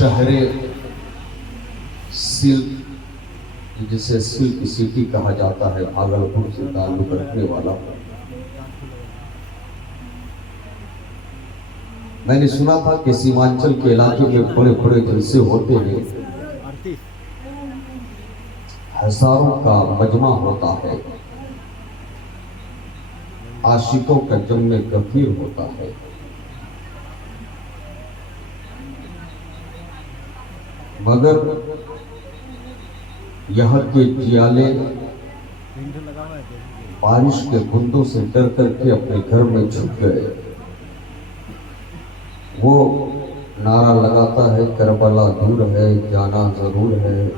شہر سلک جسے silk city کہا جاتا ہے، بھاگل پور سے تعلق رکھنے والا، میں نے سنا تھا کہ سیمانچل کے علاقے میں بڑے بڑے جلسے ہوتے ہیں، ہزاروں کا مجمع ہوتا ہے، عاشقوں کا جم کثیر ہوتا ہے، مگر یہاں کے جیالے بارش کے بندوں سے ڈر کر کے اپنے گھر میں چھپ گئے۔ وہ نعرہ لگاتا ہے کربلا دور ہے، جانا ضرور ہے،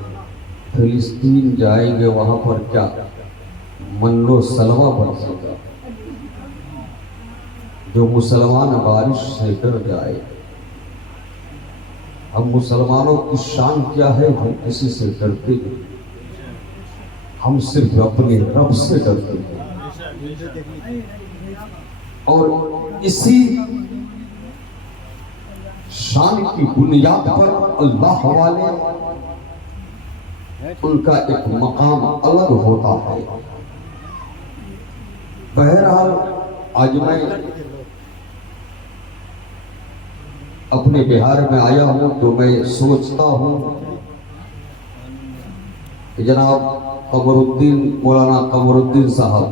فلسطین جائیں گے وہاں پر کیا من و سلوہ برسے گا، جو مسلمان بارش سے ڈر جائے۔ ہم مسلمانوں کی شان کیا ہے؟ ہم کسی سے ڈرتے نہیں، ہم صرف اپنے رب سے ڈرتے ہیں، اور اسی شان کی بنیاد پر اللہ والے ان کا ایک مقام الگ ہوتا ہے۔ بہرحال آج میں اپنے بہار میں آیا ہوں تو میں سوچتا ہوں کہ جناب مولانا قمر الدین صاحب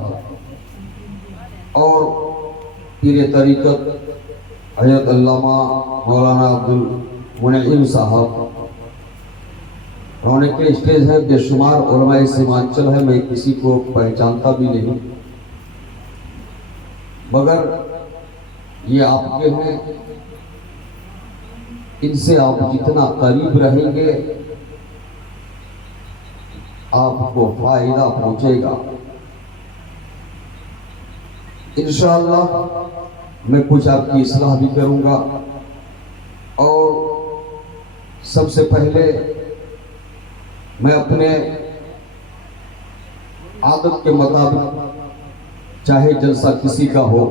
اور پیر طریقت حضرت علامہ مولانا عبد المنعم صاحب، انہوں نے کے اسٹیج ہے، بے شمار علماء سیمانچل ہے، میں کسی کو پہچانتا بھی نہیں، مگر یہ آپ کے ہیں، ان سے آپ جتنا قریب رہیں گے آپ کو فائدہ پہنچے گا۔ انشاءاللہ میں کچھ آپ کی اصلاح بھی کروں گا، اور سب سے پہلے میں اپنے عادت کے مطابق چاہے جلسہ کسی کا ہو،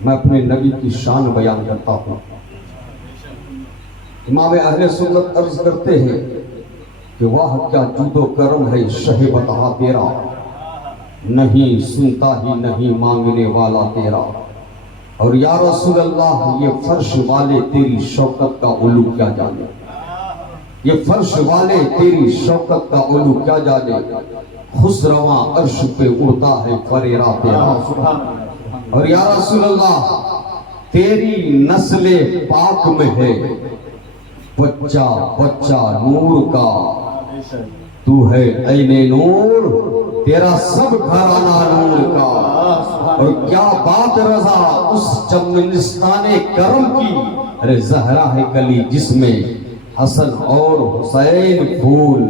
میں اپنے نبی کی شان بیان کرتا ہوں۔ امام اہل سنت عرض کرتے ہیں کہ واہ کیا جود و کرم ہے شہ بطحا تیرا، نہیں سنتا ہی نہیں مانگنے والا تیرا، اور یا رسول اللہ یہ فرش والے تیری شوکت کا علو کیا جانے، یہ فرش والے تیری شوکت کا علو کیا جانے، خسرواں عرش پہ اڑتا ہے فریرا تیرا، اور یا رسول اللہ تیری نسل پاک میں ہے بچہ بچہ نور کا، تو ہے عین نور تیرا سب گھرانہ نور کا، اور کیا بات رضا اس چمنستان کرم کی، ارے زہرا ہے کلی جس میں حسن اور حسین پھول۔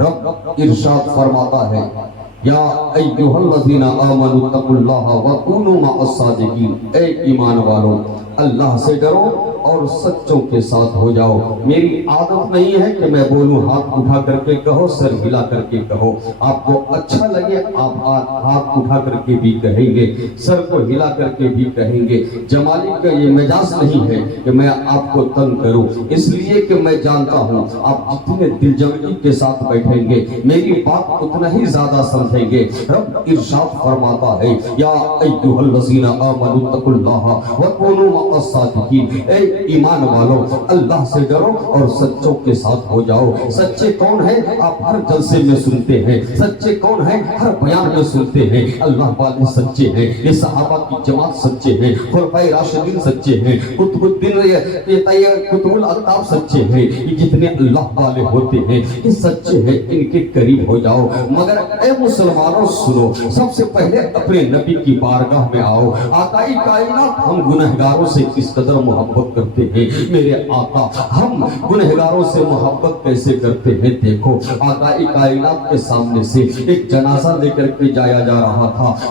رب ارشاد فرماتا ہے یا ایھا الذین آمنوا اتقوا اللہ وکونوا مع الصادقین، اے ایمان والو اللہ سے ڈرو اور سچوں کے ساتھ ہو جاؤ۔ میری عادت نہیں ہے کہ میں بولوں ہاتھ اٹھا کر کے کہو، سر ہلا کر کے کہو، آپ کو اچھا لگے آپ ہاتھ اٹھا کر کے بھی کہیں گے، سر کو ہلا کر کے بھی کہیں گے۔ جمالی کا یہ مجاز نہیں ہے کہ میں آپ کو تنگ کروں، اس لیے کہ میں جانتا ہوں آپ جتنے دل جمعی کے ساتھ بیٹھیں گے میری بات اتنا ہی زیادہ سمجھیں گے۔ رب ارشاد فرماتا ہے یا ایھا الذین آمنوا اتقوا اللہ وکونوا مع الصادقین، اے ایمان والو اللہ سے ڈرو اور سچوں کے ساتھ ہو جاؤ۔ سچے کون ہیں؟ آپ ہر جلسے میں سنتے ہیں، سچے کون ہیں؟ ہر بیان میں سنتے ہیں، اللہ والے سچے ہیں، یہ صحابہ کی جماعت سچے ہیں، خلفائے راشدین سچے ہیں، قطب الدین قطب الاقطاب سچے ہیں، یہ جتنے اللہ والے ہوتے ہیں یہ سچے ہیں، ان کے قریب ہو جاؤ۔ مگر اے مسلمانوں سنو، سب سے پہلے اپنے نبی کی بارگاہ میں آؤ۔ آقائے کائنات ہم گنہگاروں سے کس قدر محبت کرتے ہیں، میرے آقا ہم گنہگاروں سے محبت کیسے کرتے ہیں۔ دیکھو آقائے کائنات کے سامنے سے ایک جنازہ لے کر کے جایا جا رہا تھا،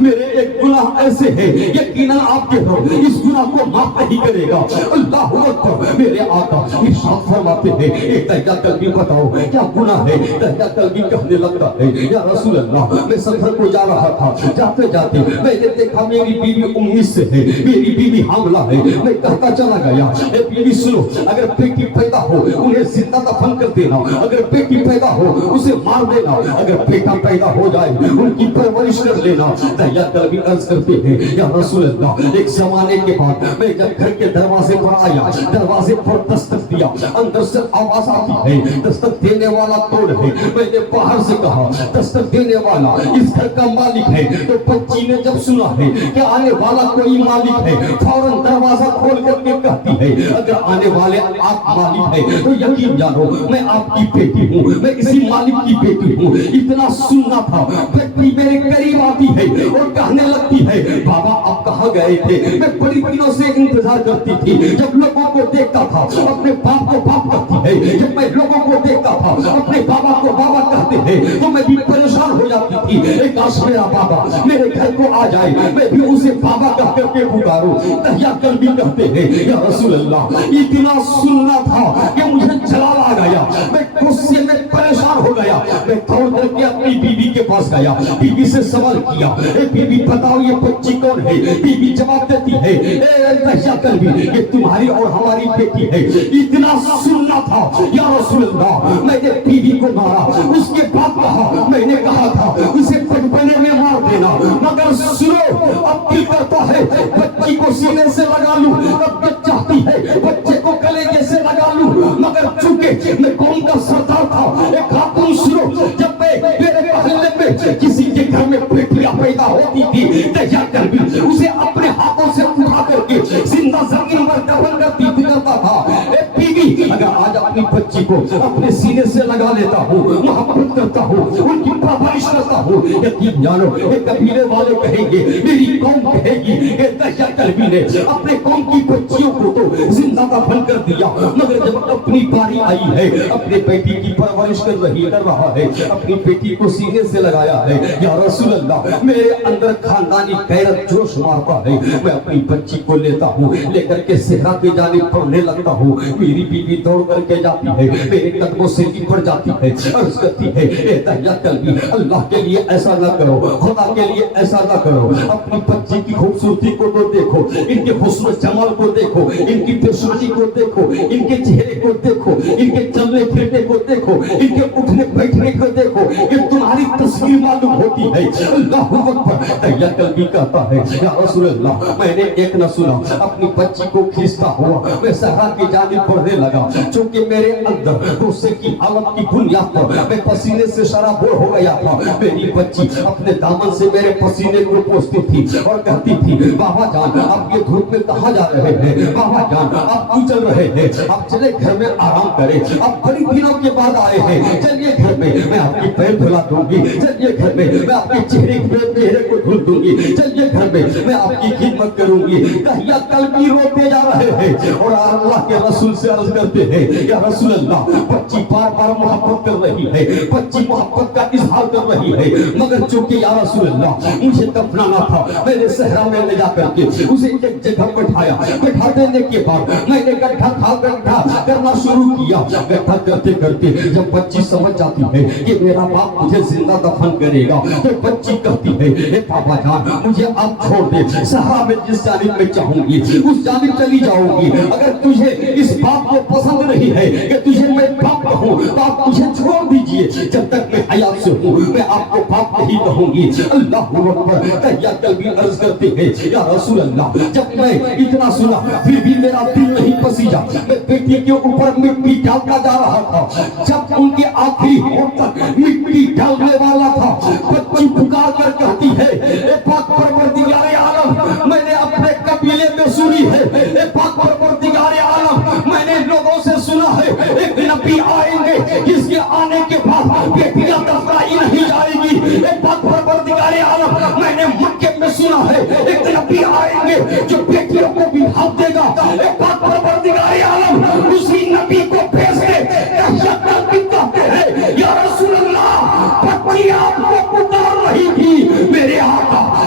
میرے ایک گناہ ایسے ہیں یقیناً آپ کے رب اس گناہ کو معاف نہیں کرے گا. اللہ اکبر. میرے آقا ارشاد فرماتے ہیں ایک دہیا قلبی بتاؤ کیا گناہ ہے؟ دہیا قلبی کہنے لگتا ہے یا رسول اللہ میں سفر کو جا رہا تھا, جاتے جاتے میں نے دیکھا میری بیوی 19 سے ہے, میری بیوی حاملہ ہے. میں کہتا چلا گیا اے بیوی سنو, اگر بیٹی پیدا ہو انہیں زندہ دفن کر دینا, اگر بیٹی پیدا ہو اسے مار دینا, اگر بیٹا پیدا ہو جائے ان کی پرورش کر لینا. دہیا قلبی عرض کرتے ہیں یا رسول اللہ ایک زمانے کے بعد میں جب گھر کے دروازے پر آیا, دروازے پر دستک دیا, اندر سے آواز آتی ہے دستک دینے والا کون ہے؟ میں نے باہر سے کہا دستک دینے والا اس گھر کا مالک ہے. تو بچی نے جب سنا ہے کہ آنے والا کوئی مالک ہے فوراً دروازہ کھول کر کے کہتی ہے اگر آنے والے آپ مالک ہے تو یقین جانو میں آپ کی بیٹی ہوں, میں کسی مالک کی بیٹی ہوں. اتنا سننا تھا بیٹی میرے قریب آتی ہے اور کہنے لگتی ہے بابا آپ کہاں گئے تھے؟ میں بڑی دنوں سے انتظار کرتی تھی, جب لوگوں کو دیکھتا تھا اپنے باپ کو باپ کہتی ہے, جب میں لوگوں کو دیکھتا تھا اپنے بابا کو بابا کہتے ہیں تو میں بھی پریشان ہو جاتی تھی. ایک کاش میرا بابا میرے گھر کو آ جائے میں بھی اسے بابا کہہ کر کے پکاروں. دہیا قلبی کہتے ہیں یا رسول اللہ اتنا سننا تھا کہ مجھے جلال آ گیا, میں غصے میں پریشان ہو گیا. میں دوڑ کر کے اپنی بیوی کے پاس گیا, بیوی سے سوال کیا اے بیوی بتاؤ یہ بچی کون ہے؟ بیوی جواب دیتی ہے اے دہیا قلبی یہ تمہاری اور ہماری بیٹی ہے. اتنا سننا تھا یا رسول اللہ میں نے بیوی کو مارا, اس کے بعد کہا میں نے کہا تھا اسے بچپنے میں مار دینا, مگر سنو اب دل کرتا ہے بچی کو سینے سے لگا لوں, اب دل چاہتی ہے بچے کو کلیجے سے لگا لوں, مگر چونکہ میں قوم کا سردار تھا. ایک خاتون سنو جب میں میرے محلے میں کسی کے گھر میں بیٹیاں پیدا ہوتی تھی دہیا قلبی اسے اپنے ہاتھوں سے اٹھا کر کے زندہ زمین پر دفن کرتا تھا. اے بیوی اگر آج اپنی بچی کو اپنے سینے سے لگا لیتا ہوں, محبت کرتا ہوں, ان کی پرورش کرتا ہوں, یقین جانو یہ قبیلے والے کہیں گے, میری قوم کہے گی کہ دہیا قلبی نے اپنے قوم کی بچیوں کو تو زندہ دفن کر دیا, مگر جب اپنی باری آئی ہے اپنے بیٹی کی پرورش کر رہا ہے, اپنی بیٹی کو سینے سے لگایا ہے. یا رسول اللہ میرے اندر خاندانی غیرت جوش مارتا ہے, میں اپنی بچی کو لیتا ہوں, لے کر کے صحرا کی جانب پڑھنے لگتا ہوں. میری بیوی دوڑ کر کے جاتی ہے, میرے قدموں سے لپٹ جاتی ہے, عرض کرتی ہے اے دہیا قلبی اللہ کے لیے ایسا نہ کرو, خدا کے لیے ایسا نہ کرو, اپنی بچی کی خوبصورتی کو تو دیکھو, ان کے حسن و جمال کو دیکھو, ان کی پیشانی کو دیکھو, ان کے چہرے کو دیکھو, ان کے چلنے پھرنے کو دیکھو, ان کے اٹھنے بیٹھنے کو دیکھو, یہ تمہاری تصویر معلوم ہوتی ہے. اللہ اکبر. دہیا قلبی کہتا ہے یا رسول اللہ میں نے ایک نہ سنا, اپنی بچی کو کھینچتا ہوا میں صحرا کی جانب پڑھنے لگا, چونکہ میرے اندر غصے کی حالت کی بنیاد پر میں پسینے سے شرابور ہو گیا تھا. میری بچی اپنے دامن سے میرے پسینے کو پوچھتی تھی اور کہتی تھی بابا جان آپ یہ دھوپ میں کہاں جا رہے ہیں, بابا جان آپ کیوں چل رہے ہیں, آپ چلے گھر میں آرام کریں, آپ بڑی دنوں کے بعد آئے ہیں, چلیے گھر میں آپ کی پیر دھلا دوں گی, چلیے گھر میں آپ کے چہرے کو دھل دوں گی, چلیے گھر میں آپ کی خدمت کروں گی. دہیا قلبی روتے جا رہے ہیں اور اللہ کے رسول سے عرض کرتے ہیں یا رسول اللہ بچی بار بار محبت کر رہی ہے, بچی محبت کا اظہار کر رہی ہے, مگر چونکہ یا رسول اللہ مجھے دفنانا تھا, میں نے صحرا میں لے جا کر کے اسے ایک جگہ بٹھایا, بٹھا دینے کے بعد میں نے گڈھا کرنا شروع کیا. گڈھا کرتے کرتے جب بچی سمجھ جاتی ہے کہ میرا باپ مجھے زندہ دفن کرے گا تو بچی کہتی ہے اے پاپا جان مجھے آپ چھوڑ دے, صحرا میں جس جانب میں چاہوں گی اس جانب چلی جاؤں گی, اگر تجھے اس باپ کو پسند نہیں ہے کہ تجھے میں باپ کہوں تو آپ مجھے چھوڑ دیجئے, جب تک میں حیات سے ہوں میں آپ کو باپ نہیں کہوں گی. اللہ اکبر. دہیا قلبی عرض کرتے ہیں یا رسول اللہ جب میں اتنا سنا پھر بھی میرا دل نہیں پسیجا, میں بیٹی کے اوپر مٹی ڈالتا جا رہا تھا, جب ان کے آخری ہوٹ تک مٹی ڈالنے والا تھا بچی پکار کر کہتی ہے اے پاک پروردگار عالم میں نے اپنے قبیلے میں سنی ہے, اے پاک پروردگار عالم میں نے لوگوں سے سنا ہے ایک نبی آئیں گے جس کے آنے کے بعد بیٹیاں دفنائی نہیں جائے گی, اے پاک پروردگار عالم میں نے مکے میں سنا ہے ایک نبی آئیں گے جو بیٹیوں کو بھی حق دے گا, اے پاک پروردگار عالم اسی نبی کو بھیج دے. دہیا قلبی کہتے ہیں یا رسول اللہ بچی آپ کو پکار رہی تھی, میرے آقا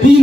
3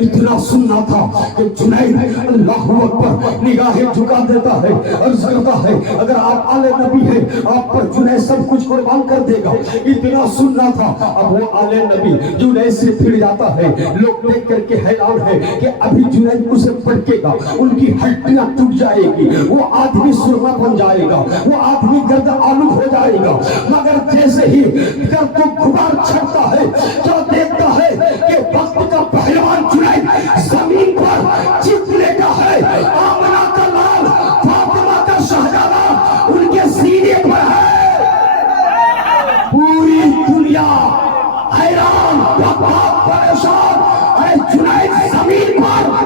اتنا سننا تھا کہ جنید اللہ اکبر نگاہیں جھکا دیتا ہے، عرض کرتا ہے اگر آپ آل نبی ہیں آپ پر جنید سب کچھ قربان کر دے گا، اتنا سننا تھا۔ اب وہ آل نبی جنید سے پھر جاتا ہے، لوگ دیکھ کر کے حیران ہے کہ ابھی جنید اسے پٹکے گا، ان کی ہڈیاں ٹوٹ جائے گی، وہ آدمی سرما بن جائے گا، وہ آدمی گرد آلود ہو جائے گا، مگر جیسے ہی گرد و غبار چھٹتا ہے کیا دیکھتا ہے کہ وقت کا پہلوان جنید زمین پر جتنے کا ہے، آمنہ کا لال فاطمہ کا شہزادہ ان کے سینے پر ہے۔ پوری دنیا حیران پریشان، اے جنید زمین پر۔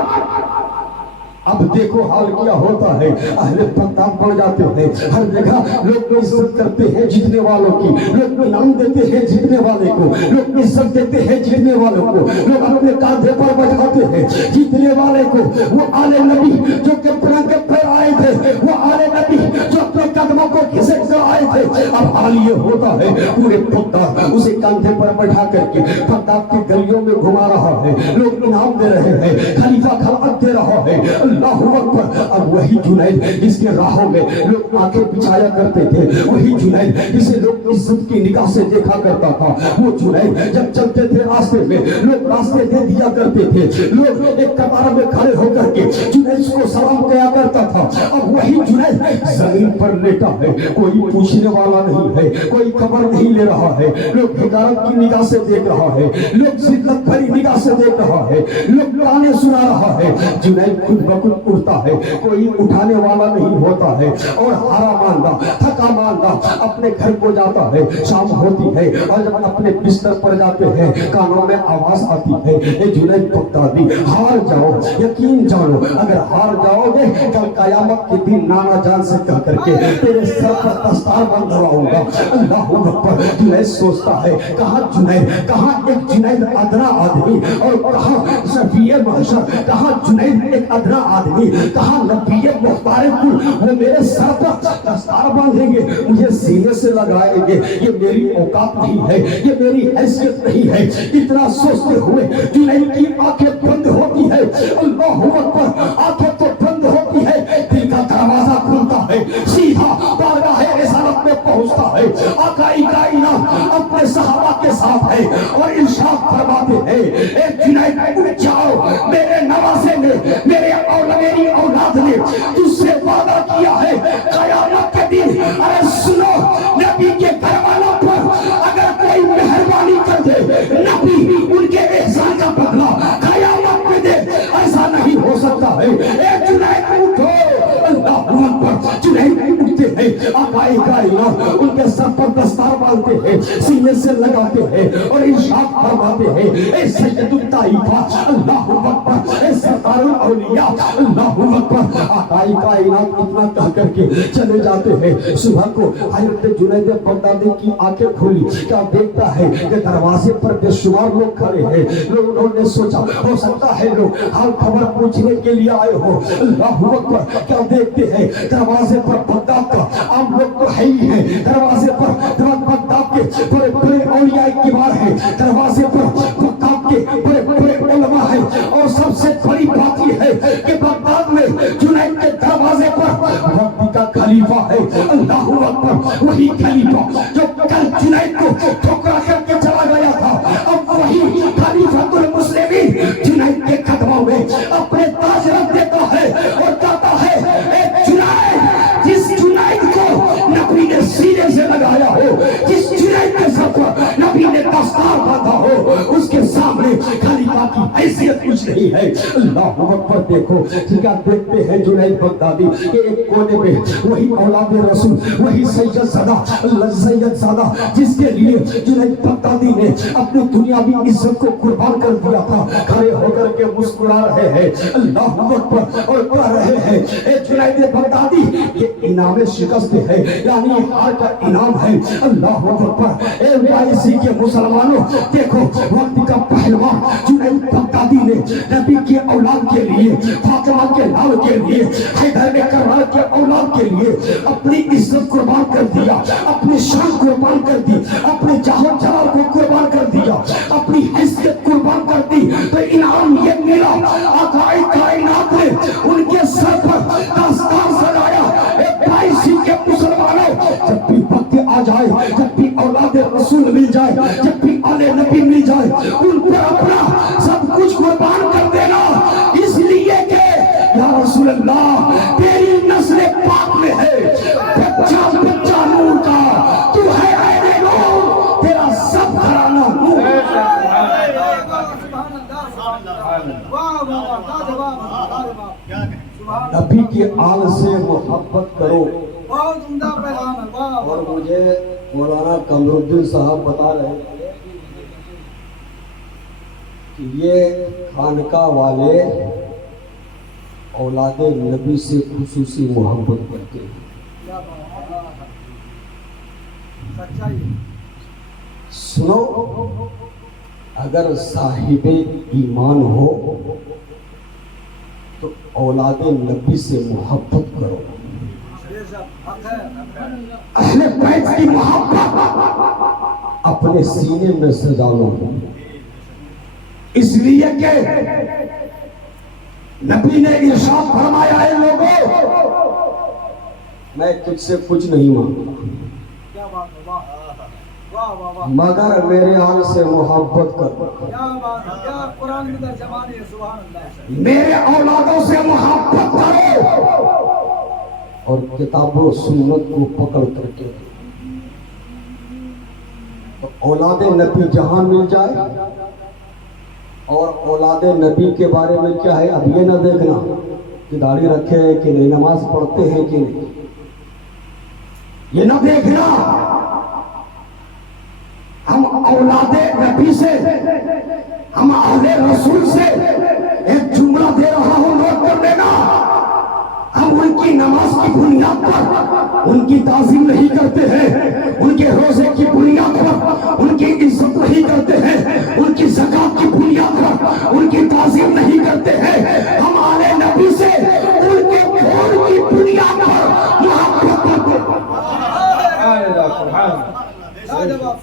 اب دیکھو حال کیا ہوتا ہے، اہل بغداد بڑھ جاتے ہیں، ہر جگہ لوگ عزت کرتے ہیں جیتنے والوں کی، لوگ انعام دیتے ہیں جیتنے والے کو، لوگ عزت دیتے ہیں جیتنے والوں کو، لوگ اپنے کاندھے پر بٹھاتے ہیں جیتنے والے کو۔ وہ آل نبی جو کہ پرنگ پر آئے تھے، وہ آل نبی جو اپنے قدموں کو گھسٹ کر آئے تھے، اب حال یہ ہوتا ہے پورے بغداد اسے کاندھے پر بٹھا کر کے بغداد کی گلیوں میں گھما رہا ہے، لوگ انعام دے رہے ہیں، خلیفہ خلعت دے رہا ہے، اللہ اکبر۔ اب وہی جنید جس کے راہوں میں لوگ آنکھیں بچھایا کرتے تھے، وہی جنید جسے لوگ عزت کی نگاہ سے دیکھا کرتا تھا، وہ جنید جب چلتے تھے راستے میں لوگ راستے دے دیا کرتے تھے، لوگ ایک قطار میں کھڑے ہو کر کے جنید کو سلام کیا کرتا تھا۔ اب وہی جنید زمین پر لیٹا ہے، کوئی پوچھنے والا نہیں ہے، کوئی خبر نہیں لے رہا ہے، لوگ حقارت کی نگاہ سے دیکھ رہا ہے، لوگ ذلت بھری نگاہ سے دیکھ رہا ہے، لوگ گانے سنا رہا ہے۔ جنید خود بخود اٹھتا ہے، کوئی اٹھانے والا نہیں ہوتا ہے، اور ہارا ماندہ تھکا ماندہ اپنے گھر کو جاتا ہے۔ شام ہوتی ہے اور جب اپنے بستر پر جاتے ہیں کانوں میں آواز آتی ہے، اے جنید بغدادی ہار جاؤ، یقین جانو اگر ہار جاؤ گے کل قیامت کے دن نانا جان سے کہہ کر کے تیرے سر پر دستار بند رہوں گا۔ اللہ اکبر۔ جنید سوچتا ہے کہاں جنید، کہاں ایک جنید ادنا آدمی، اور کہاں شفیع محشر، کہاں جنید ایک ادنا آدمی، کہاں نبی مختار کل، وہ میرے سر پر دستار باندھیں گے، مجھے سینے سے لگائیں گے، یہ میری اوقات نہیں ہے، یہ میری حیثیت نہیں ہے۔ اتنا سوچتے ہوئے جنید کی آنکھیں بند ہوتی ہے، اللہ اکبر، آنکھیں تو بند ہوتی ہے، دل کا دروازہ کھلتا ہے، سیدھا بارگاہ رسالت میں پہنچتا ہے۔ آقا کائنات اپنے صحابہ کے ساتھ ہے اور ارشاد فرماتے ہیں، اے جنید اٹھ جاؤ، میرے نواسے نے، میری اولاد نے تجھ سے وعدہ کیا ہے قیامت کے دن، ارے سنو نبی کے گھر والوں پر اگر کوئی مہربانی کر دے، نبی ان کے احسان کا بدلہ قیامت میں دے، ایسا نہیں ہو سکتا ہے۔ اے جنید اٹھو، اللہ اکبر۔ جنید اٹھتے ہیں، آقا کائنات ان کے سر پر دستار باندھتے ہیں، سینے سے لگاتے ہیں اور ارشاد فرماتے ہیں، اے سید الطائفہ، اللہ اکبر، اے سردار الاولیاء، اللہ اکبر۔ آقا کائنات اتنا کہہ کر کے چلے جاتے ہیں۔ صبح کو حضرت جنید بغدادی کی آنکھیں کھولی، کیا دیکھتا ہے کہ دروازے پر بے شمار لوگ کھڑے ہیں۔ لوگوں نے سوچا ہو سکتا ہے لوگ حال خبر پوچھنے کے لیے آئے ہو، اللہ اکبر۔ کیا دیکھتے ہیں دروازے پر بغداد کا عام لوگ تو ہے ہی ہیں، دروازے پر بغداد کے بڑے بڑے اولیاء کبار ہیں، دروازے پر بغداد کے بڑے بڑے علماء ہیں، اور سب سے بڑی بات یہ ہے کہ بغداد میں جنید کے دروازے پر وقت کا خلیفہ ہے، اللہ اکبر۔ وہی خلیفہ جو کل جنید کو ٹھکرا کر کے چلا گیا تھا، اب وہی خلیفۃ المسلمین جنید کے قدموں میں اپنے تاج رکھ دیتا ہے اور کہتا ہے، اے جنید، جس جنید کو نبی نے سینے سے لگایا ہو، جس جنید کے سر پر نبی نے دستار باندھا ہو، اس کے سامنے خلیفہ کی حیثیت کچھ نہیں ہے۔ اللہ اکبر۔ دیکھو کیا دیکھتے ہیں جنید بغدادی کہ ایک کونے میں وہی اولاد رسول، وہی سید زادہ جس کے لیے جنید بغدادی نے اپنی دنیاوی عزت کو قربان کر دیا تھا، کھڑے ہو کر کے مسکرا رہے ہیں، اللہ اکبر، اور کہہ رہے ہیں، اے جنید بغدادی، یہ انعام شکست ہے، یعنی ہار کا انعام ہے، اللہ اکبر۔ اے وائسی کے مسلمانوں، دیکھو وقت کا پہلوان جنید بغدادی نے نبی کی اولاد کے لیے، فاطمہ کے لال کے لیے، حیدر کرار کے اولاد کے لیے اپنی عزت قربان کر دیا، اپنی شان قربان کر دی، اپنے جاہ و جلال کو قربان کر دیا، اپنی حیثیت قربان کر دی، تو انعام یہ ملا، آقائے کائنات نے ان کے سر پر دستار سجایا۔ ایک 22 کے مسلمانوں، جب بھی وقت آ جائے، جب بھی اولاد رسول مل جائے، جب بھی آل نبی مل جائے، ان پر اپنا سب کچھ قربان کر دینا، اس لیے کہ یا رسول اللہ تیری نسل پاک میں ہے بچہ بچہ نور کا، تو ہے عین نور، تیرا سب گھرانہ نور۔ نبی کی آل سے محبت کرو۔ اور مجھے مولانا قمر الدین صاحب بتا رہے تھے کہ یہ خانقاہ والے اولاد نبی سے خصوصی محبت کرتے ہیں۔ سنو، اگر صاحب ایمان ہو تو اولاد نبی سے محبت کرو۔ اہل بیت کی محبت اپنے سینے میں سجا لو، اس لیے کہ نبی نے ارشاد فرمایا ہے لوگوں میں تجھ سے کچھ نہیں مانگتا مگر میرے آل سے محبت کر، میرے اولادوں سے محبت کرو اور کتاب و سنت کو پکڑ کر کے تو اولاد نبی جہاں مل جائے۔ اور اولاد نبی کے بارے میں کیا ہے، اب یہ نہ دیکھنا کہ داڑھی رکھے ہیں کہ نہیں، نماز پڑھتے ہیں کہ نہیں، یہ نہ دیکھنا۔ ہم اولاد نبی سے، ہم اہل رسول سے ایک جملہ دے رہا ہوں، نوٹ کر لینا۔ ہم ان کی نماز کی بنیاد پر ان کی تعظیم نہیں کرتے ہیں، ان کے روزے کی بنیاد پر ان کی عزت نہیں کرتے ہیں، ان کی زکات کی بنیاد پر ان کی تعظیم نہیں کرتے ہیں۔ ہم آل نبی سے ان کے خون کی بنیاد پر محبت کرتے ہیں۔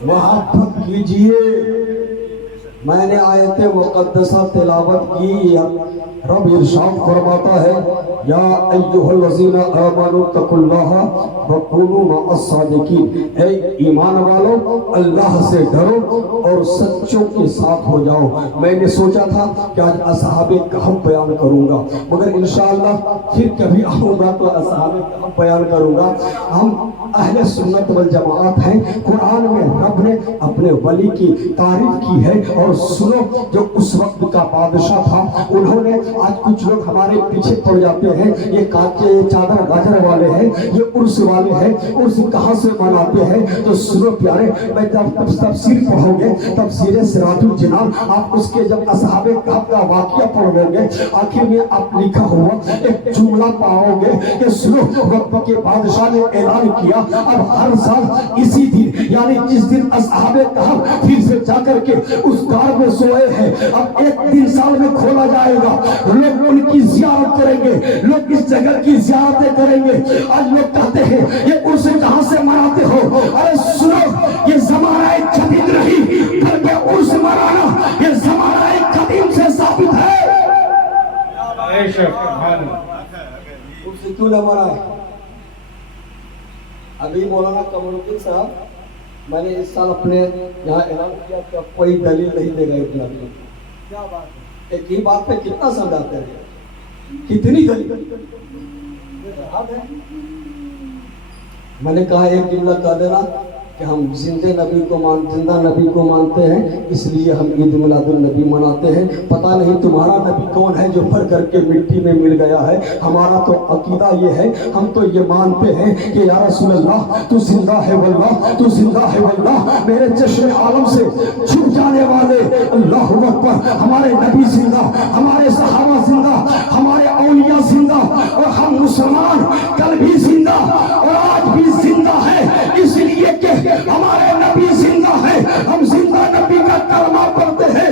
محبت کیجئے۔ میں نے آیت مقدسہ تلاوت کی، رب ارشاد فرماتا ہے یا ایھا الذین آمنوا اتقوا اللہ وکونوا مع الصادقین، اے ایمان والو اللہ سے ڈرو اور سچوں کے ساتھ ہو جاؤ۔ میں نے سوچا تھا کہ آج اصحاب کہف بیان کروں گا، مگر انشاءاللہ پھر کبھی آؤں گا تو اصحاب کہف بیان کروں گا۔ ہم اہل سنت والجماعت ہیں۔ قرآن میں رب نے اپنے ولی کی تعریف کی ہے، اور سنو جو اس وقت کا بادشاہ تھا، انہوں نے، آج کچھ لوگ ہمارے پیچھے پڑ جاتے ہیں، یہ کانچے چادر گاجر والے ہیں، یہ عرس والے ہیں، عرس کہاں سے مناتے ہیں؟ تو سنو پیارے، میں جب تفسیر پڑھو گے، تفسیر سراج الجنان، آپ اس کے جب اصحاب کہف کا واقعہ پڑھو گے، آخر میں آپ لکھا ہوا ایک جملہ پاؤ گے کہ سنو، وقت کے بادشاہ نے اعلان کیا اب ہر سال اسی دن، یعنی جس دن اصحاب کہف پھر سے جا کر کے اس غار میں سوئے ہیں، اب ایک دن سال میں کھولا جائے گا، لوگ ان کی زیارت کریں گے، لوگ اس جگہ کی زیارتیں کریں گے۔ آج لوگ کہتے ہیں یہ عرس کہاں سے مناتے ہو؟ ارے سنو، یہ زمانہ جدید نہیں بلکہ عرس منانا یہ زمانہ قدیم سے ثابت ہے۔ عرس کیوں نہ منائے؟ ابھی مولانا قمر الدین صاحب، میں نے اس سال اپنے یہاں اعلان کیا کہ اب کوئی دلیل نہیں دے گئے اطلاع کی۔ کیا بات ہے؟ ایک ہی بات پہ کتنا سمجھاتے ہیں، کتنی دلیل؟ میں نے کہا ایک جملہ کہہ دینا کہ ہم زندہ نبی کو مانتے ہیں، اس لیے ہم عید میلاد النبی مناتے ہیں۔ پتہ نہیں تمہارا نبی کون ہے جو مر کر کے مٹی میں مل گیا ہے، ہمارا تو عقیدہ یہ ہے، ہم تو یہ مانتے ہیں کہ یا رسول اللہ تو زندہ ہے واللہ، تو زندہ ہے واللہ، میرے چشم عالم سے چھپ جانے والے اللہ اکبر، ہمارے نبی زندہ، ہمارے صحابہ زندہ، ہمارے اولیاء زندہ، اور ہم مسلمان کل بھی زندہ اور آج بھی زندہ ہے، اس لیے کہ ہمارے نبی زندہ ہے، ہم زندہ نبی کا کلمہ پڑھتے ہیں۔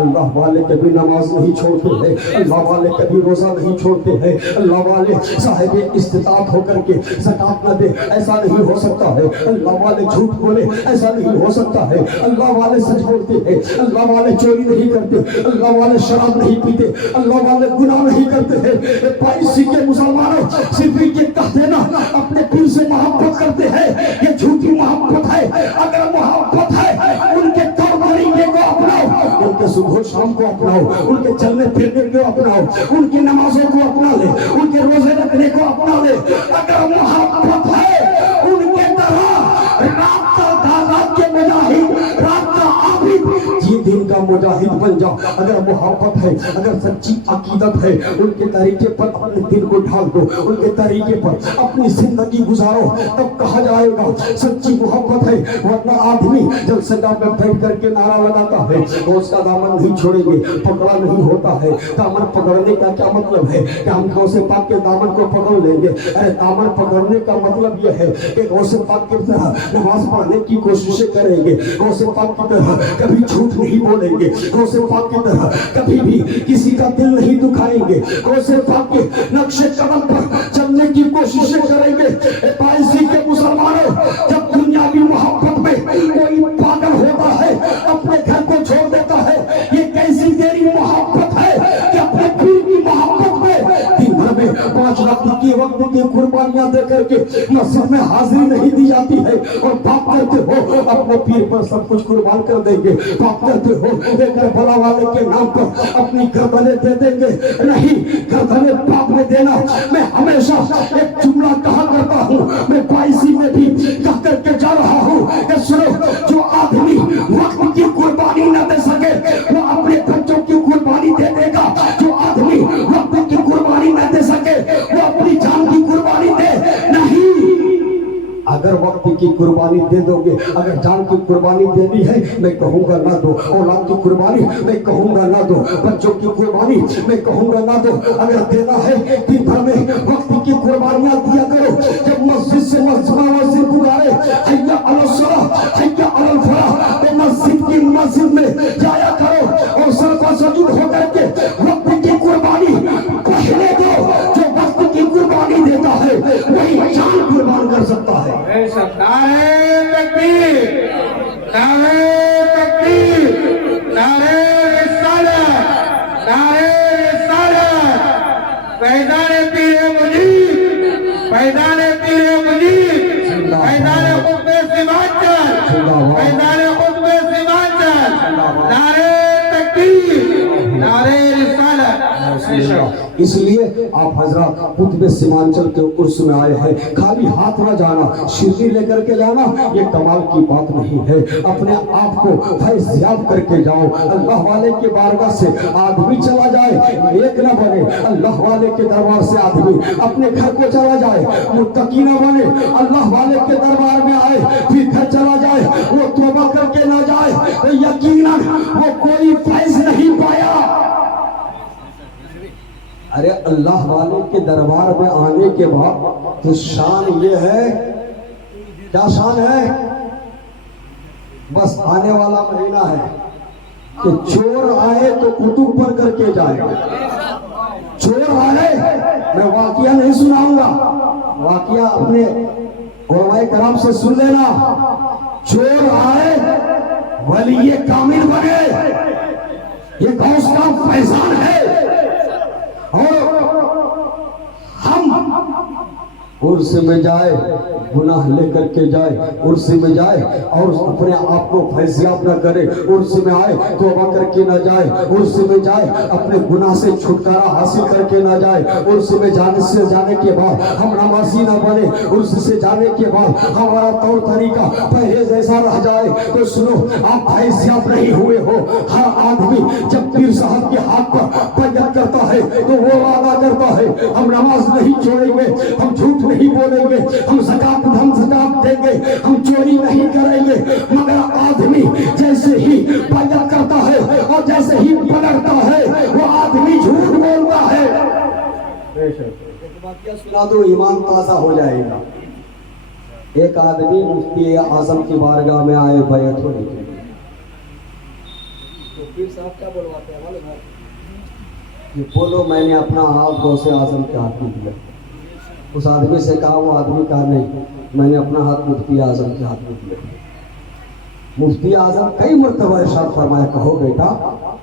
اللہ والے کبھی نماز نہیں چھوڑتے ہیں, اللہ والے کبھی روزہ نہیں چھوڑتے ہیں, اللہ والے صاحب استطاعت ہو کر کے زکات نہ دے, ایسا نہیں ہو سکتا ہے. اللہ والے جھوٹ بولے, ایسا نہیں ہو سکتا ہے. اللہ والے سچ بولتے ہیں, اللہ والے چوری نہیں کرتے, اللہ والے شراب نہیں پیتے, اللہ والے گناہ نہیں کرتے ہیں. اسی کے مسلمانوں صرف یہ کہہ دینا اپنے پیر سے محبت کرتے ہیں, یہ جھوٹی محبت ہے. اگر محبت ہے ان کے طور طریقے کو اپناؤ, ان کے صبح شام کو اپناؤ, ان کے چلنے پھرنے کو اپناؤ, ان کی نمازوں کو اپنا لے, ان کے روزے رکھنے کو اپنا لے. اگر محبت ہے ان کے طرح رابطہ دادا کے مجاہد, رابطہ عابد جی دین کا مجاہد بن جاؤ. اگر محبت ہے, اگر سچی عقیدت ہے, ان کے طریقے پر اپنے دل کو ڈھال دو, ان کے طریقے پر اپنی زندگی گزارو, تب کہا جائے گا سچی محبت ہے. ورنہ آدمی جب سجا میں بیٹھ کر کے نعرہ لگاتا ہے تو اس کا دامن نہیں چھوڑیں گے, پکڑا نہیں ہوتا ہے. دامن پکڑنے کا کیا مطلب ہے کہ ہم غوث پاک کے دامن کو پکڑ لیں گے؟ ارے دامن پکڑنے کا مطلب یہ ہے کہ غوث پاک کی طرح نماز پڑھنے کی کوششیں کریں گے, غوث پاک کی طرح کبھی جھوٹ نہیں بولیں گے, غوث پاک کی طرح کبھی بھی کسی کا دل نہیں دکھائیں گے, غوث پاک کے نقش قدم پر چلنے کی کوششیں کریں گے. اسی کے مسلمانوں, جب دنیاوی محبت میں کوئی پاگل ہوتا ہے, اپنے گھر کو چھوڑ دیتا ہے, یہ کیسی تیری محبت ہے کہ اپنے پیر کی محبت میں دن بھر میں 5 وقت کی قربانیاں دے کر کے مسجد میں حاضری نہیں دی جاتی ہے, اور باپ کہتے ہو اپنے پیر پر سب کچھ قربان کر دیں گے, باپ کہتے ہو کربلا والے کے نام پر اپنی گردنیں دے دیں گے. نہیں, گردنیں باپ میں دینا. میں ہمیشہ ایک جملہ کہا کرتا ہوں, میں 22 میں بھی کہہ کر کے جا رہا ہوں کہ سنو, جو آدمی وقت کی قربانی نہ دے سکے وہ اپنے بچوں کی قربانی دے دے گا. جو آدمی وقت کی قربانی نہ دے سکے وہ اپنی جان کی قربانی دے نہیں. اگر وقت کی قربانی دے دو گے, اگر جان کی قربانی دینی ہے میں کہوں گا نہ دو, اولاد کی قربانی میں کہوں گا نہ دو, بچوں کی قربانی میں کہوں گا نہ دو. اگر دینا ہے دن بھر میں وقت کی قربانیاں دیا کرو. جب مسجد سے مسجد پکارے حی علی الصلاۃ حی علی الفلاح تو مسجد میں جایا کرو, اور سر پر سجود ہو کر کے وقت کی قربانی پہلے دو. جو وقت کی قربانی دیتا ہے وہی جان قربان کر سکتا ہے. نعرہ تکبیر, نعرہ تکبیر, نعرہ رسالت, نعرہ رسالت. فیضان پیر مجید, فیضان پیر مجید, فیضان قطب سمانچل, فیضان قطب سمانچل. نعرہ تکبیر, نعرہ رسالت. اس لیے آپ حضرات قطب سمانچل کے عرس میں آئے ہیں, خالی ہاتھ نہ جانا, شیرنی لے کر کے جانا یہ کمال کی بات نہیں ہے. اپنے آپ کو فیضیاب کر کے جاؤ. اللہ والے کے بارگاہ سے آدمی چلا جائے نیک نہ بنے, اللہ والے کے دربار سے آدمی اپنے گھر کو چلا جائے متقی نہ بنے, اللہ والے کے دربار میں آئے پھر گھر چلا جائے وہ توبہ کر کے نہ جائے, یقیناً وہ کوئی فیض نہیں پایا. ارے اللہ والے کے دربار میں آنے کے بعد تو شان یہ ہے, کیا شان ہے؟ بس آنے والا مہینہ ہے کہ چور آئے تو کتب پڑھ کر کے جائے. چور آئے, میں واقعہ نہیں سناؤں گا, واقعہ اپنے علماء کرام سے سن لینا. چور آئے ولی کامل بنے, یہ غوث کا فیضان ہے. اور ہم عرس میں جائے گناہ لے کر کے جائے, عرس میں جائے اور اپنے آپ کو فیضیاب نہ کرے, عرس میں آئے توبہ کر کے نہ جائے, عرس میں جائے اپنے گناہ سے چھٹکارا حاصل کر کے نہ جائے, عرس میں جانے کے بعد ہم نمازی نہ بنے, عرس سے جانے کے بعد ہمارا طور طریقہ پہلے جیسا رہ جائے. تو سنو, آپ فیضیاب نہیں ہوئے ہو. ہر آدمی جب پیر صاحب کے ہاتھ پر بیعت کرتا ہے تو وہ وعدہ کرتا ہے ہم نماز نہیں چھوڑیں گے, ہم جھوٹ نہیں بولیں گے, ہم زکات دیں گے, ہم چوری نہیں کریں گے. مگر آدمی جیسے ہی بیعت کرتا ہے اور جیسے ہی پلٹتا ہے وہ آدمی جھوٹ بولتا ہے. ایک واقعہ سنا دو, ایمان تازہ ہو جائے گا. ایک آدمی مفتی اعظم کی بارگاہ میں آئے بیعت ہونے کے لیے. کہ بولو میں نے اپنا ہاتھ غوث اعظم کے ہاتھ میں دیا. اس آدمی سے کہا, وہ آدمی کہا نہیں, میں نے اپنا ہاتھ مفتی اعظم کے ہاتھ میں دیا. مفتی اعظم کئی مرتبہ ارشاد فرمایا, کہو بیٹا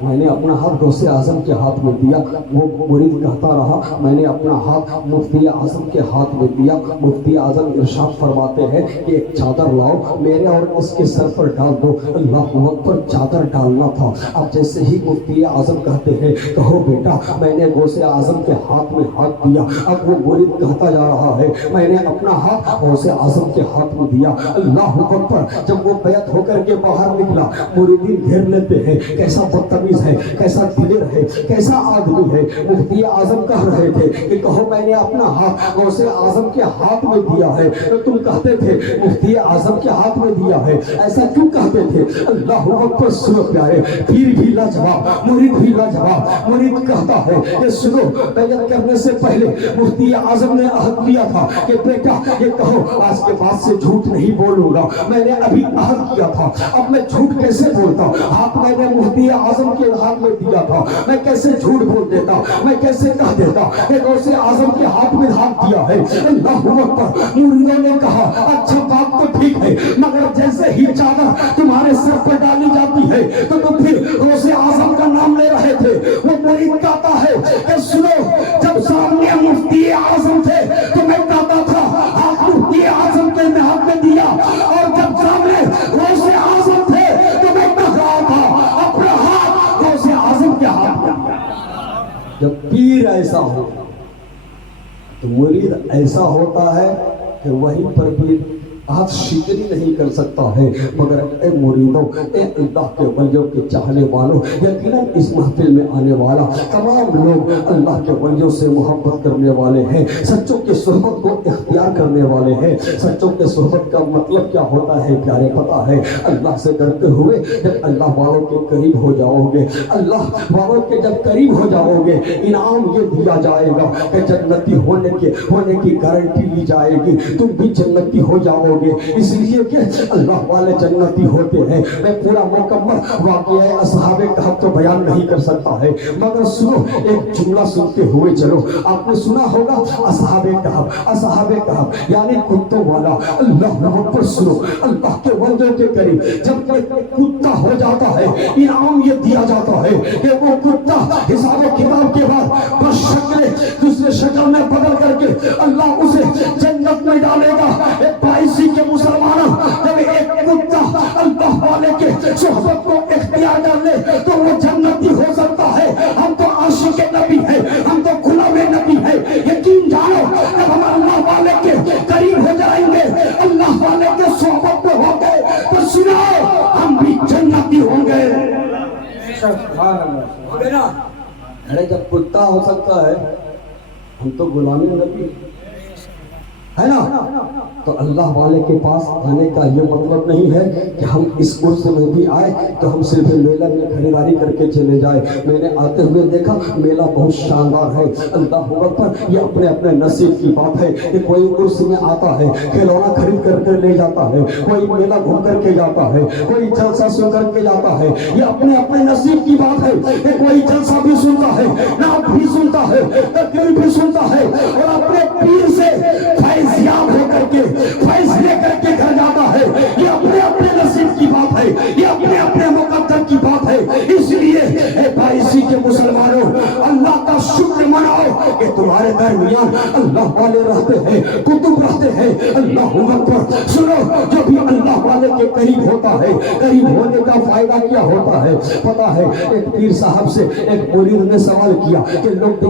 میں نے اپنا ہاتھ غوث اعظم کے ہاتھ میں دیا. وہ مرید کہتا رہا میں نے اپنا ہاتھ مفتی اعظم کے ہاتھ میں دیا. مفتی اعظم ارشاد فرماتے ہیں کہ ایک چادر لاؤ میرے اور اس کے سر پر ڈال دو. اللہ اکبر, چادر ڈالنا تھا. اب جیسے ہی مفتی اعظم کہتے ہیں کہو بیٹا میں نے غوث اعظم کے ہاتھ میں ہاتھ دیا. اب وہ مرید کہتا جا رہا ہے میں نے اپنا ہاتھ غوث اعظم کے ہاتھ میں دیا. اللہ اکبر. جب وہ بیعت ہو کر کے باہر نکلا, مریدین گھیر لیتے ہیں, کیسا بدتمیز ہے, کیسا دلیر ہے, کیسا آدمی ہے. مفتی اعظم کہہ رہے تھے کہ کہو میں نے اپنا ہاتھ غوث اعظم کے ہاتھ میں دیا ہے. تو تم کہتے تھے مفتی اعظم کے ہاتھ میں دیا ہے, ایسا کیوں کہتے تھے؟ اللہ اکبر. سنو پیارے, پیر بھی لاجواب, مرید بھی لاجواب. مرید کہتا ہے کہ سنو, بیعت کرنے سے پہلے مفتی اعظم نے عہد لیا تھا کہ بیٹا یہ کہو آج کے بعد سے جھوٹ نہیں بولوں گا. میں نے ابھی عہد کیا تھا, اب میں جھوٹ کیسے بولتا؟ ہاتھ میں نے مفتی اعظم کے ہاتھ میں دیا تھا, میں کیسے جھوٹ بول دیتا؟ میں کیسے کہہ دیتا کہ غوث اعظم کے ہاتھ میں ہاتھ دیا ہے؟ اللہ اکبر. مریدوں نے کہا اچھا بات تو ٹھیک ہے, مگر جیسے ہی چادر تمہارے سر پر ڈالی جاتی ہے تو تم پھر غوث اعظم کا نام لے رہے تھے. وہ مرید کہتا ہے کہ سنو, جب سامنے مفتی اعظم تھے تو میں کہتا تھا ہاتھ مفتی اعظم کے ہاتھ میں دیا, اور جب سامنے غوث اعظم تھے تو میں کہہ رہا تھا اپنا ہاتھ غوث اعظم کے ہاتھ میں دیا. جب پیر ایسا ہو تو مرید ایسا ہوتا ہے کہ وہیں پر بھی ہاتھ شکری نہیں کر سکتا ہے. مگر اے مریدوں, اے اللہ کے ولیوں کے چاہنے والوں, یقیناً اس محفل میں آنے والا تمام لوگ اللہ کے ولیوں سے محبت کرنے والے ہیں, سچوں کے صحبت کو اختیار کرنے والے ہیں. سچوں کے صحبت کا مطلب کیا ہوتا ہے پیارے پتہ ہے؟ اللہ سے ڈرتے ہوئے جب اللہ والوں کے قریب ہو جاؤ گے, اللہ والوں کے جب قریب ہو جاؤ گے, انعام یہ دیا جائے گا کہ جنتی ہونے کی گارنٹی لی جائے گی. تم بھی جنتی ہو جاؤ گے, اس لیے کہ اللہ والے جنتی ہوتے ہیں. میں پورا مکمل واقعہ اصحاب کہف تو بیان نہیں کر سکتا ہے, مگر سنو ایک جملہ سنتے ہوئے چلو. آپ نے سنا ہوگا اصحاب کہف یعنی کتوں والا. اللہ اکبر. سنو, اللہ کے بندوں کے قریب جب کتا ہو جاتا ہے انعام یہ دیا جاتا ہے کہ وہ کتا حساب و کتاب کے بعد بس شکل دوسرے شکل میں بدل کر کے اللہ اسے جنت میں ڈالے گا. ایک باعثی کے مسلمانوں, جب ایک کتا اللہ والے کے صحبت کو اختیار کر لے تو وہ جنتی ہو سکتا ہے. ہم تو عاشق نبی ہیں, ہم تو غلام نبی ہیں. یقین جانو جب ہم اللہ والے کے قریب ہو جائیں گے, اللہ والے کے صحبت میں ہوں گے, تو سنو ہم بھی جنتی ہوں گے. ارے جب کتا ہو سکتا ہے, ہم تو غلام نبی ہے نا, تو اللہ والے کے پاس آنے کا یہ مطلب نہیں ہے کہ ہم اس عرس میں بھی آئے تو ہم صرف میلہ میں خریداری کر کے چلے جائے. میں نے آتے ہوئے دیکھا میلہ بہت شاندار ہے. اللہ اکبر. یہ اپنے اپنے نصیب کی بات ہے کہ کوئی عرس میں آتا ہے کھلونا خرید کر کے لے جاتا ہے, کوئی میلہ گھوم کر کے جاتا ہے, کوئی جلسہ سن کر کے جاتا ہے. یہ اپنے اپنے نصیب کی بات ہے کہ کوئی جلسہ بھی سنتا ہے, نعت بھی سنتا ہے, تقریر بھی سنتا ہے, اور اپنے پیر سے فیضیاب ہو کر کے فیض لے کر کے گھر جاتا ہے. یہ اپنے اپنے نصیب کی بات ہے, یہ اپنے اپنے مقدر کی بات ہے. اس لیے اے باعثی کے مسلمانوں, اللہ کا شکر مناؤ کہ تمہارے درمیان اللہ والے رہتے ہیں, کتب رہتے ہیں. اللہ اکبر. سنو, جو بھی اللہ والے کے قریب ہوتا ہے, قریب ہونے کا فائدہ کیا ہوتا ہے پتا ہے؟ ایک پیر صاحب سے ایک مرید نے سوال کیا کہ لوگ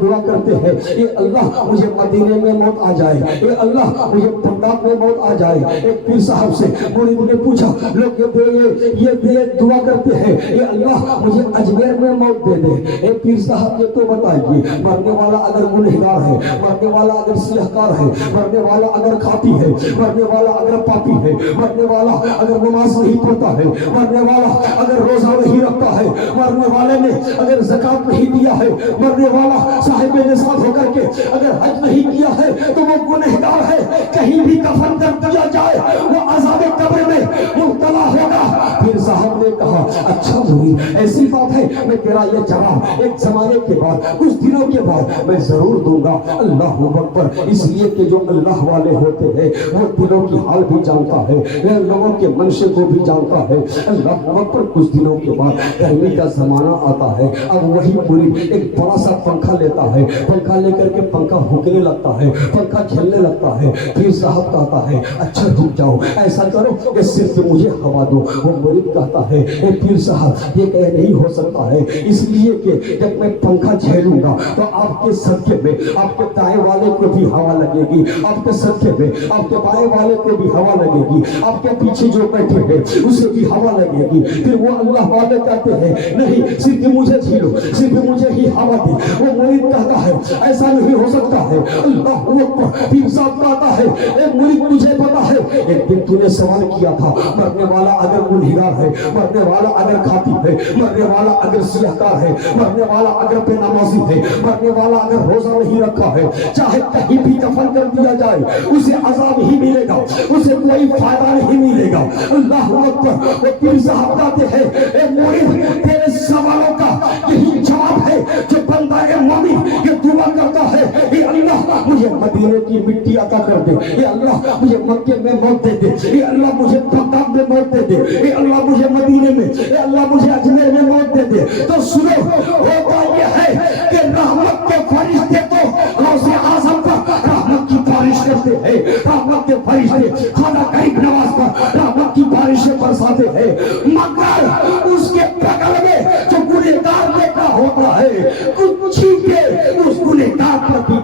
دعا کرتے ہیں اے اللہ مجھے مدینے میں موت آ جائے, اے اللہ مجھے بغداد میں موت آ جائے. ایک پیر صاحب سے مرید نے پوچھا, لوگ یہ دعا کرتے ہیں اے اللہ مجھے اجمیر میں موت دے دے. ایک پیر صاحب یہ تو بتائیے, مرنے والا اگر گنہگار ہے, مرنے والا اگر سیاہکار ہے, مرنے والا اگر کھاتی ہے, مرنے والا اگر پاپی ہے, مرنے والا اگر نماز نہیں پڑھتا ہے, مرنے والا اگر روزہ نہیں رکھتا ہے, مرنے والے نے اگر زکات نہیں دیا ہے, مرنے والا صاحب نصاب ہو کر کے اگر حج نہیں کیا ہے تو وہ گنہگار ہے. کہیں بھی دفن کر دیا جائے وہ عذاب قبر میں مبتلا ہوگا. پھر صاحب نے کہا اچھا مرید ایسی بات ہے, میں تیرا یہ جواب ایک زمانے کے بعد, کچھ دنوں کے بعد میں ضرور دوں گا. اللہ اکبر. اس لیے کہ جو اللہ والے ہوتے ہیں وہ دلوں کی حال بھی جانتا ہے, لوگوں کے منشے کو بھی جانتا ہے. اللہ اکبر. کچھ دنوں کے بعد گرمی کا زمانہ آتا ہے. اب وہی مرید ایک بڑا سا پنکھا لیتا ہے, پنکھا لے کر کے پنکھا بھونکنے لگتا ہے, پنکھا کھیلنے لگتا ہے. پھر صاحب کہتا ہے اچھا رک جاؤ, ایسا کرو کہ صرف مجھے ہوا دو. وہ مرید کہتا ہے اے پیر صاحب یہ کہ نہیں ہو سکتا ہے, اس لیے کہ جب میں پنکھا جھیلوں گا تو آپ کے صدقے میں آپ کے دائیں والے کو بھی ہوا لگے گی, آپ کے صدقے میں آپ کے بائیں والے کو بھی ہوا لگے گی, آپ کے پیچھے جو بیٹھے ہیں اسے بھی ہوا لگے گی. پھر وہ اللہ والے کہتے ہیں نہیں صرف مجھے جھیلو, صرف مجھے ہی ہوا دے. وہ مرید کہتا ہے ایسا نہیں ہو سکتا ہے. اللہ اکبر. پیر صاحب کہتا ہے اے مرید تجھے پتا ہے ایک دن تو نے سوال کیا تھا, مرنے والا اگر گنہگار ہے, مرنے والا اگر کھاتی ہے, مرنے والا اگر سیاہکار ہے, مرنے والا اگر بے نمازی ہے, مرنے والا اگر روزہ نہیں رکھا ہے, چاہے کہیں بھی دفن کر دیا جائے اسے عذاب ہی ملے گا, اسے کوئی فائدہ نہیں ملے گا. اللہ اکبر. وہ پیر صاحب کہتے ہیں اے مرید تیرے سوالوں کا یہی جواب ہے جو بندہ مومن یہ دعا کرتا ہے اے اللہ مجھے مدینے کی مٹی عطا کر دے, اے اللہ مجھے مکے میں موت دے دے, اے اللہ مجھے بغداد میں موت دے دے, اے اللہ مجھے مدینے میں, اے اللہ مجھے اجمیر میں موت دے دے. تو سنو ہوتا یہ ہے کہ رحمت کے فرشتے تو غوث اعظم پر رحمت کی بارش کرتے ہیں, رحمت کے فرشتے خواجہ غریب نواز پر رحمت کی بارشیں برساتے ہیں, مگر اس کے بغل میں جو گنہگار بیٹا ہوتا ہے کچھ چھینکے اس گنہگار پر بھی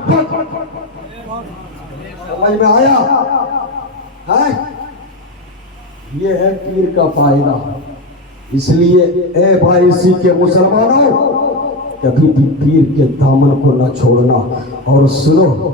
سمجھ میں آیا ہے. یہ ہے پیر کا فائدہ. اس لیے اے بھائی سی کے مسلمانوں کبھی بھی پیر کے دامن کو نہ چھوڑنا, اور سنو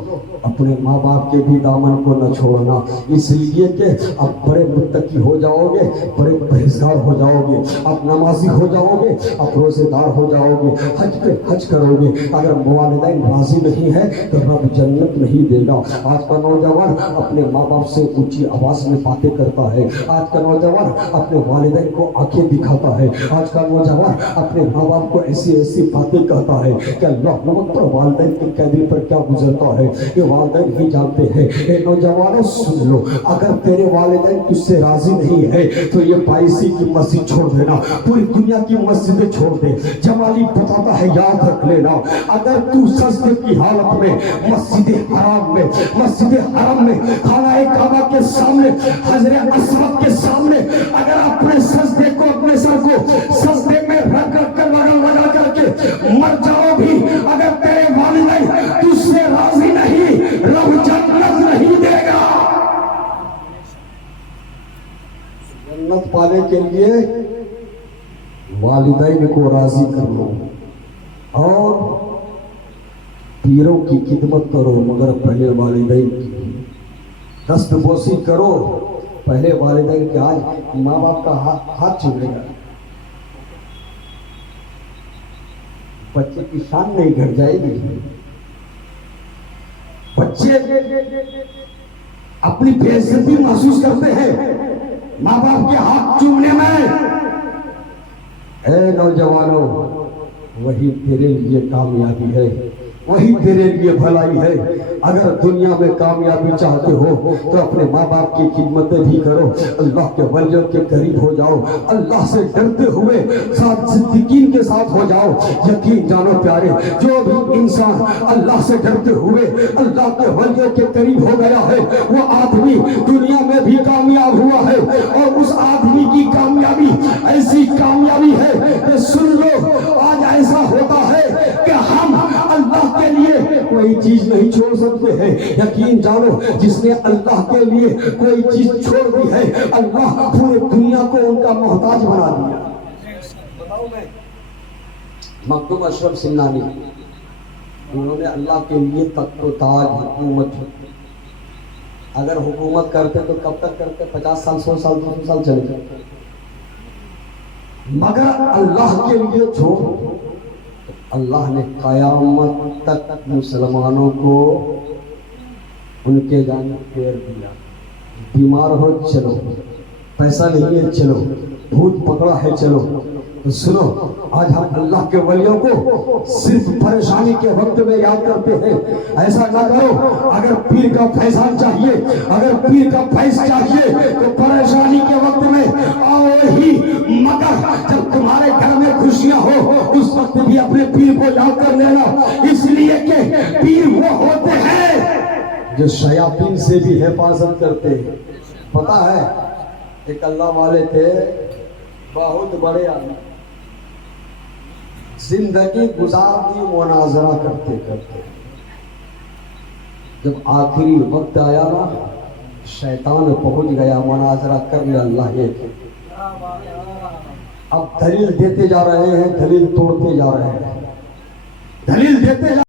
اپنے ماں باپ کے بھی دامن کو نہ چھوڑنا. اس لیے کہ آپ بڑے متقی ہو جاؤ گے, بڑے پرہیزگار ہو جاؤ گے, آپ نمازی ہو جاؤ گے, آپ روزے دار ہو جاؤ گے, حج پہ حج کرو گے. اگر والدین راضی نہیں ہے تو رب جنت نہیں دے گا. آج کا نوجوان اپنے ماں باپ سے اونچی آواز میں باتیں کرتا ہے, آج کا نوجوان اپنے والدین کو آنکھیں دکھاتا ہے, آج کا نوجوان اپنے ماں باپ کو ایسی ایسی باتیں کہتا ہے کہ اللہ پر والدین کے قیدی پر کیا گزرتا ہے یہ والدین ہی جانتے ہیں. اے نوجوانوں سن لو, اگر تیرے والدین تجھ سے راضی نہیں ہے تو یہ بائیسی کی مسجد چھوڑ دینا, پوری دنیا کی مسجدیں چھوڑ دے. جمالی بتاتا ہے یاد رکھ لینا, اگر تو سجدے کی حالت میں مسجد حرم میں خانہ کعبہ کے سامنے حجر اسود کے سامنے اگر اپنے سجدے کو اپنے سر کو سجدے میں رکھ کر لگا کر کے مر جاؤ بھی, اگر تیرے والدین تجھ سے راضی نہیں رب جنت نہیں دے گا. جنت پانے کے لیے والدین کو راضی کر لو اور پیروں کی خدمت کرو, مگر پہلے والدین کی دست بوسی کرو. پہلے والدین کے آج ماں باپ کا ہاتھ چھوڑے گا, بچے کی شان نہیں گھٹ جائے گی. بچے اپنی بے عزتی محسوس کرتے ہیں ماں باپ کے ہاتھ چومنے میں. اے نوجوانوں وہی تیرے لیے کامیابی ہے, وہی تیرے لیے بھلائی ہے. اگر دنیا میں کامیابی چاہتے ہو تو اپنے ماں باپ کی خدمتیں بھی کرو, اللہ کے ولیوں کے قریب ہو جاؤ, اللہ سے ڈرتے ہوئے ساتھ صدیقین کے ساتھ ہو جاؤ. یقین جانو پیارے, جو بھی انسان اللہ سے ڈرتے ہوئے اللہ کے ولیوں کے قریب ہو گیا ہے وہ آدمی دنیا میں بھی کامیاب ہوا ہے. اور اس آدمی کی کامیابی ایسی کامیابی ہے کہ سن لو, آج ایسا ہوتا ہے کہ ہم اللہ کے لیے کوئی چیز نہیں چھوڑ سکتے ہیں. یقین جانو جس نے اللہ کے لیے کوئی چیز چھوڑ دی ہے اللہ پورے دنیا کو ان کا محتاج بنا دیا. بتاؤ میں مخدوم اشرف سنانی انہوں نے اللہ کے لیے تخت و تاج حکومت، اگر حکومت کرتے تو کب تک کرتے؟ 50 سال 100 سال 200 سال چلے جاتے، مگر اللہ کے لیے چھوڑ اللہ نے قیامت تک مسلمانوں کو ان کے جانب پھیر دیا۔ بیمار ہو چلو، پیسہ نہیں ہے چلو، بھوت پکڑا ہے چلو، تو سنو آج ہم اللہ کے ولیوں کو صرف پریشانی کے وقت میں یاد کرتے ہیں۔ ایسا نہ کرو، اگر پیر کا فیضان چاہیے، اگر پیر کا فیض چاہیے تو پریشانی کے وقت میں آؤ ہی، مگر جب تمہارے گھر میں خوشیاں ہو اس وقت بھی اپنے پیر کو یاد کر لینا، اس لیے کہ پیر وہ ہوتے ہیں جو شیاطین سے بھی حفاظت کرتے ہیں۔ پتہ ہے ایک اللہ والے تھے، بہت بڑے آدمی، زندگی گزار دی مناظرہ کرتے کرتے، جب آخری وقت آیا نا شیطان پہنچ گیا، مناظرہ کر لیا اللہ ایک، اب دلیل دیتے جا رہے ہیں، دلیل توڑتے جا رہے ہیں، دلیل دیتے جا